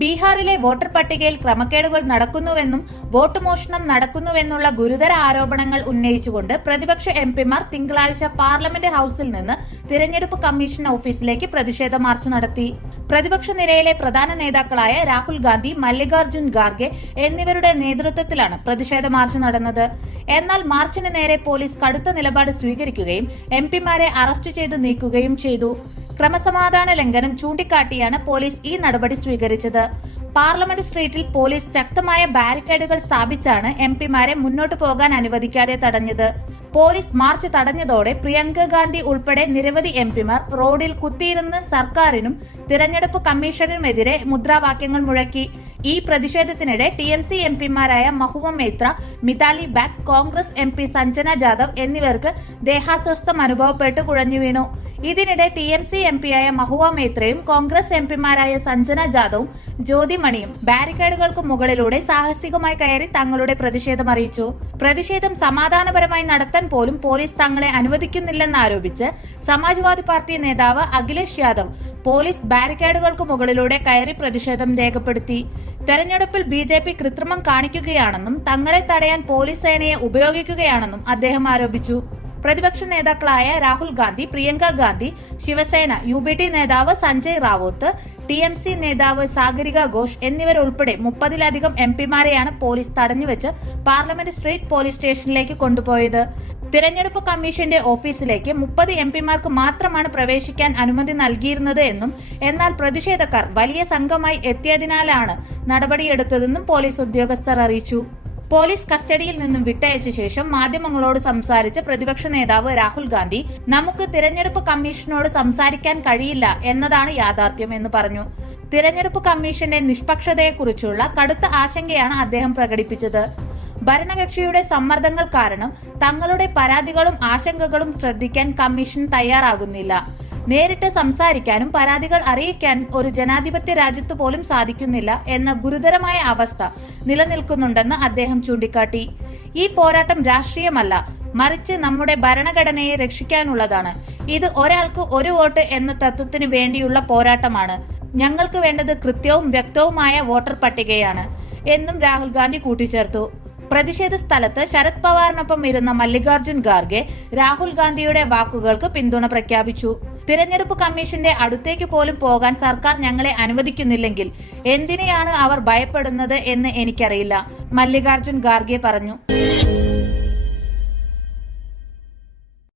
ബീഹാറിലെ വോട്ടർ പട്ടികയിൽ ക്രമക്കേടുകൾ നടക്കുന്നുവെന്നും വോട്ട് മോഷണം നടക്കുന്നുവെന്നുള്ള ഗുരുതര ആരോപണങ്ങൾ ഉന്നയിച്ചുകൊണ്ട് പ്രതിപക്ഷ എം പിമാർ തിങ്കളാഴ്ച പാർലമെന്റ് ഹൌസിൽ നിന്ന് തിരഞ്ഞെടുപ്പ് കമ്മീഷൻ ഓഫീസിലേക്ക് പ്രതിഷേധ മാർച്ച് നടത്തി. പ്രതിപക്ഷ നിരയിലെ പ്രധാന നേതാക്കളായ രാഹുൽ ഗാന്ധി മല്ലികാർജുൻ ഖാർഗെ എന്നിവരുടെ നേതൃത്വത്തിലാണ് പ്രതിഷേധ മാർച്ച് നടന്നത്. എന്നാൽ മാർച്ചിന് നേരെ പോലീസ് കടുത്ത നിലപാട് സ്വീകരിക്കുകയും എംപിമാരെ അറസ്റ്റ് ചെയ്തു നീക്കുകയും ചെയ്തു. ക്രമസമാധാന ലംഘനം ചൂണ്ടിക്കാട്ടിയാണ് പോലീസ് ഈ നടപടി സ്വീകരിച്ചത്. പാർലമെന്റ് സ്ട്രീറ്റിൽ പോലീസ് ശക്തമായ ബാരിക്കേഡുകൾ സ്ഥാപിച്ചാണ് എം പിമാരെ മുന്നോട്ടു പോകാൻ അനുവദിക്കാതെ തടഞ്ഞത്. പോലീസ് മാർച്ച് തടഞ്ഞതോടെ പ്രിയങ്ക ഗാന്ധി ഉൾപ്പെടെ നിരവധി എം പിമാർ റോഡിൽ കുത്തിയിരുന്ന് സർക്കാരിനും തിരഞ്ഞെടുപ്പ് കമ്മീഷനുമെതിരെ മുദ്രാവാക്യങ്ങൾ മുഴക്കി. ഈ പ്രതിഷേധത്തിനിടെ ടി എം സി എം പിമാരായ മഹുവ മേത്ര മിതാലി ബാഗ് കോൺഗ്രസ് എം പി സഞ്ജന ജാദവ് എന്നിവർക്ക് ദേഹാസ്വസ്ഥം അനുഭവപ്പെട്ട് കുഴഞ്ഞു വീണു ഇതിനിടെ ടി എം സി എം പിയായ മഹുവ മേത്രയും കോൺഗ്രസ് എം പിമാരായ സഞ്ജന ജാദവും ജ്യോതിമണിയും ബാരിക്കേഡുകൾക്ക് മുകളിലൂടെ സാഹസികമായി കയറി തങ്ങളുടെ പ്രതിഷേധം അറിയിച്ചു. പ്രതിഷേധം സമാധാനപരമായി നടത്താൻ പോലും പോലീസ് തങ്ങളെ അനുവദിക്കുന്നില്ലെന്നാരോപിച്ച് സമാജ്വാദി പാർട്ടി നേതാവ് അഖിലേഷ് യാദവ് പോലീസ് ബാരിക്കേഡുകൾക്ക് മുകളിലൂടെ കയറി പ്രതിഷേധം രേഖപ്പെടുത്തി. തെരഞ്ഞെടുപ്പിൽ ബി ജെ പി കൃത്രിമം കാണിക്കുകയാണെന്നും തങ്ങളെ തടയാൻ പോലീസ് സേനയെ ഉപയോഗിക്കുകയാണെന്നും അദ്ദേഹം ആരോപിച്ചു. പ്രതിപക്ഷ നേതാക്കളായ Rahul Gandhi Priyanka Gandhi Shiv Sena U B T നേതാവ് Sanjay Raut T M C നേതാവ് സാഗരിക ഘോഷ് എന്നിവരുൾപ്പെടെ മുപ്പതിലധികം എം പിമാരെയാണ് പോലീസ് തടഞ്ഞുവെച്ച് പാർലമെന്റ് സ്ട്രീറ്റ് പോലീസ് സ്റ്റേഷനിലേക്ക് കൊണ്ടുപോയത്. തിരഞ്ഞെടുപ്പ് കമ്മീഷന്റെ ഓഫീസിലേക്ക് മുപ്പത് എം പിമാർക്ക് മാത്രമാണ് പ്രവേശിക്കാൻ അനുമതി നൽകിയിരുന്നത് എന്നും എന്നാൽ പ്രതിഷേധക്കാർ വലിയ സംഘമായി എത്തിയതിനാലാണ് നടപടിയെടുത്തതെന്നും പോലീസ് ഉദ്യോഗസ്ഥർ അറിയിച്ചു. പോലീസ് കസ്റ്റഡിയിൽ നിന്നും വിട്ടയച്ച ശേഷം മാധ്യമങ്ങളോട് സംസാരിച്ച പ്രതിപക്ഷ നേതാവ് രാഹുൽ ഗാന്ധി നമുക്ക് തിരഞ്ഞെടുപ്പ് കമ്മീഷനോട് സംസാരിക്കാൻ കഴിയില്ല എന്നതാണ് യാഥാർത്ഥ്യം എന്ന് പറഞ്ഞു. തിരഞ്ഞെടുപ്പ് കമ്മീഷന്റെ നിഷ്പക്ഷതയെക്കുറിച്ചുള്ള കടുത്ത ആശങ്കയാണ് അദ്ദേഹം പ്രകടിപ്പിച്ചത്. ഭരണകക്ഷിയുടെ സമ്മർദ്ദങ്ങൾ കാരണം തങ്ങളുടെ പരാതികളും ആശങ്കകളും ശ്രദ്ധിക്കാൻ കമ്മീഷൻ തയ്യാറാകുന്നില്ല. നേരിട്ട് സംസാരിക്കാനും പരാതികൾ അറിയിക്കാനും ഒരു ജനാധിപത്യ രാജ്യത്ത് പോലും സാധിക്കുന്നില്ല എന്ന ഗുരുതരമായ അവസ്ഥ നിലനിൽക്കുന്നുണ്ടെന്ന് അദ്ദേഹം ചൂണ്ടിക്കാട്ടി. ഈ പോരാട്ടം രാഷ്ട്രീയമല്ല മറിച്ച് നമ്മുടെ ഭരണഘടനയെ രക്ഷിക്കാനുള്ളതാണ്. ഇത് ഒരാൾക്ക് ഒരു വോട്ട് എന്ന തത്വത്തിന് വേണ്ടിയുള്ള പോരാട്ടമാണ്. ഞങ്ങൾക്ക് വേണ്ടത് കൃത്യവും വ്യക്തവുമായ വോട്ടർ പട്ടികയാണ് എന്നും രാഹുൽ ഗാന്ധി കൂട്ടിച്ചേർത്തു. പ്രതിഷേധ സ്ഥലത്ത് ശരത് പവാറിനൊപ്പം ഇരുന്ന മല്ലികാർജുൻ ഖാർഗെ രാഹുൽ ഗാന്ധിയുടെ വാക്കുകൾക്ക് പിന്തുണ പ്രഖ്യാപിച്ചു. തിരഞ്ഞെടുപ്പ് കമ്മീഷന്റെ അടുത്തേക്ക് പോലും പോകാൻ സർക്കാർ ഞങ്ങളെ അനുവദിക്കുന്നില്ലെങ്കിൽ എന്തിനെയാണ് അവർ ഭയപ്പെടുന്നത് എന്ന് എനിക്കറിയില്ല. മല്ലികാർജുൻ ഖാർഗെ പറഞ്ഞു.